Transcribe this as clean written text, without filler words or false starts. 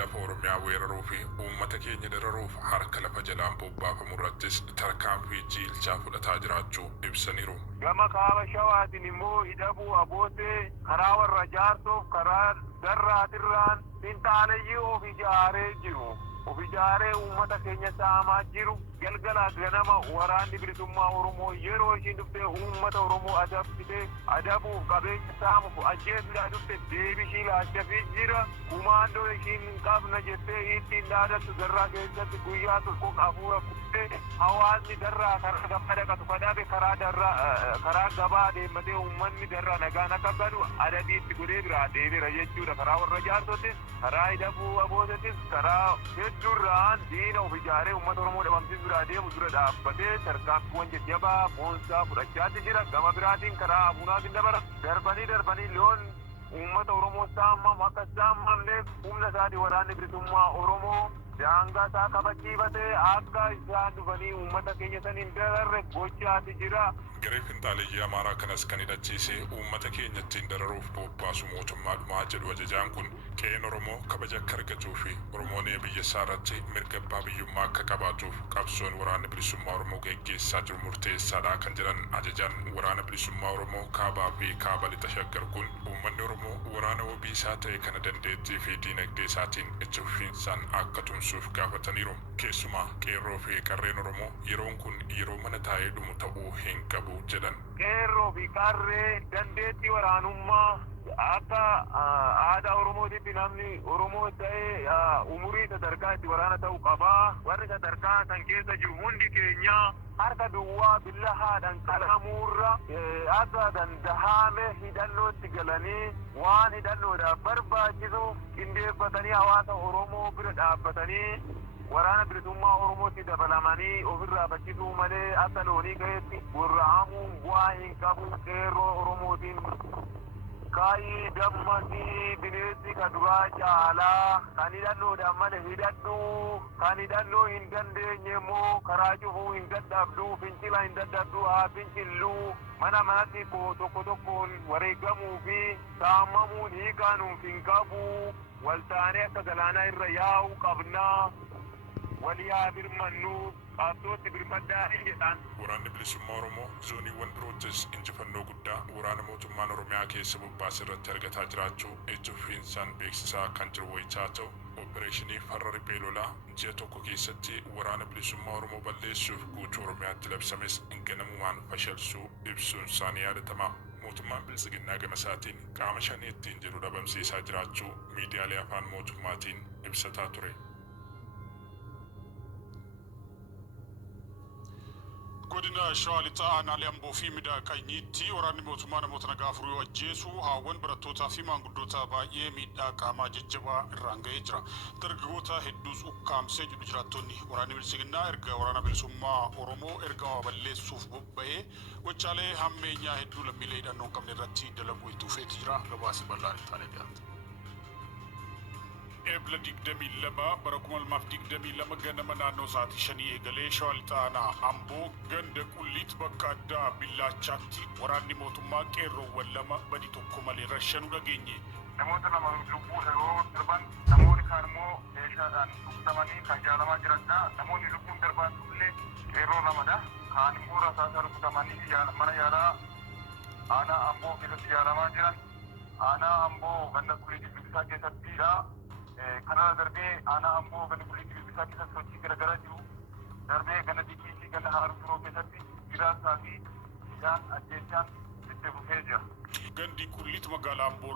lafa Oromiyaa weeraruu fi uummata keenya dararuuf harka lafa jalaan bobbaafamu irrattis tarkaanfii jiilchaa fudhataa jiraachuu ibsaniiru. Gama kaaba shawaatiin immoo hidhabuu abootee karaa warra jaarsoof karaa darraatirraan finxaaleyyii of ijaaree jiru. Of ijaaree uummata keenya saamaa jiru. Galgala ganama waraanni bilisummaa Oromoo yeroo ishiin dhuftee uummata Oromoo adabuuf qabeenya saamuuf ajjeesuudhaan dhufte deebishii laachafii jira. Kumaandoo ishiin qabna jettee ittiin dhaadattu darraa keessatti guyyaa tokko hafuura kuttee hawaasni darraa karaa gammada qatu kadhabe karaa gabaa deemmatee uummanni darraa nagaan akka galu adadiitti godhee biraa deebiira jechuudha. Karaa warra jaarsottis karaa hidhabuu abootattis karaa hedduurraan diina of ijaaree uummata Oromoo dhabamsiisuu deemu dura dhaabbatee tarkaanfiiwwan jajjabaa boonsaa fudhachaatti jira. Gama biraatiin karaa abuunaatiin dabara darbanii loon uummata Oromoo saamamu akka saamamneef humna isaatii waraanni bilisummaa Oromoo daangaa isaa kabachiifatee akka isaan dhufanii uummata keenya saniin dararre gochaatti jira. Garee finxaaleeyyii Amaaraa kanas kan hidhachiisee uummata keenya ittiin dararuuf bobbaasu mootummaadhumaa jedhu ajajaan kun qe'een Oromoo kabaja akka argatuu fi Oromoon biyya isaa irratti mirga abbaa biyyummaa akka qabaatuuf qabsoon waraana bilisummaa Oromoo geggeessaa jiru murteessaadha kan jedhan ajajaan waraana bilisummaa Oromoo kaabaa fi kaaba lixa shaggar kun uummanni Oromoo waraana wabii isaa ta'e kana dandeettii fi diinagdee isaatiin itti fufiinsaan akka tumsuuf gaafataniiru. Keessumaa qeerroo fi qarreen Oromoo yeroon kun yeroo mana taa'ee dhumu ta'uu hin qabu jedhan. Qeerroo fi qarree dandeettii waraanummaa akka aadaa Oromootitti namni Oromoo ta'ee umurii sadarkaa itti waraana ta'uu qabaa. Warri sadarkaa san keessa jiru hundi keenya harka duwwaa billahaadhaan qalamuurra akka dandahame hidhannootti galanii waan hidhannoodhaaf barbaachisu qindeeffatanii hawaasa Oromoo bira dhaabbatanii waraana bilisummaa Oromootti dabalamanii ofirraa fakkisuu malee akka loonii ga'eetti gorra'amuun bu'aa hin qabu. Qeerroo Oromootiin kaayii dammaqii bineensi ka duraa caalaa kan hidhannoodhaan malee hidhadhu kan hidhannoo hin dandeenye immoo karaa cufuu hin dadhabdu fincila hin dadhabdu haa fincilluu mana manatti tokko tokkoon wareegamuu fi saamamuun hiikaanuuf hin qabu. Waltaanee akka galaanaa irra yaa'uu qabnaa. Waliyaa birmannuu qabsootti birmaddaa hin jedhan. Waraanni bilisummaa Oromoo zooniiwwan biroottis injifannoo guddaa waraana mootummaan Oromiyaa keessa bobbaase irratti argataa jiraachuu itti fufiinsaan beeksisaa kan jiru wayichaa ta'u opereeshinii farra riphee lolaa ji'a tokko keessatti waraana bilisummaa Oromoo balleessuuf guutuu Oromiyaatti labsames ganamumaan fashalsuu ibsuun isaanii yaadatama. Mootummaan Bilisiginnaa gama isaatiin qaama shanii ittiin jedhu dhabamsiisaa jiraachuu miidiyaalee afaan mootummaatiin ibsataa ture. godina shawaa lixaa aanaalee amboo fi miidhaqanyiitti waraanni mootummaa namoota nagaa afurii ajjeesuu haawwan barattootaa fi maanguddoota baay'ee miidhaa qaamaa jajjabaa irraan ga'ee jira. Dargaggoota hedduus ukkaamsee jedhu jiraattonni. Waraanni Bilisiginnaa erga waraana bilisummaa Oromoo erga balleessuuf bobba'ee gochaalee hammeenyaa hedduu lammiilee hidhannoo hin qabne irratti dalaguu itti fufeetii jira. Gabaasi bal'aan itti dhiyaata. Ebla digdamii lama bara 2022 ganama naannoo sa'aatii 5 eegalee shawaa lixaa aanaa amboo ganda qulliit bakka addaa billaachaatti waraanni mootummaa qeerroowwan lama badii tokko malee rashanuu dhageenye. Namoota lama lubbuu yeroo darban namoonni kaan immoo meeshaadhaan rukutamanii kan jaalamaa jiranidha. Namoonni lubbuun darban illee qeerroo lamadha. Kaan immoo rasaasa rukutamanii mana yaalaa aanaa amboo keessatti jaalamaa jiran. Aanaa amboo ganda qulliit bilbisaa keessattidha. Kanarra darbee aanaa amboo ganda qulliit bilbisaa keessatti sochii garagaraa jiru. Darbee ganda dikiitii ganda haaruu turoo keessatti biraasaa fi midhaan ajjeechaan itti fufee jira. Gandi qulliit magaalaa Amboorraa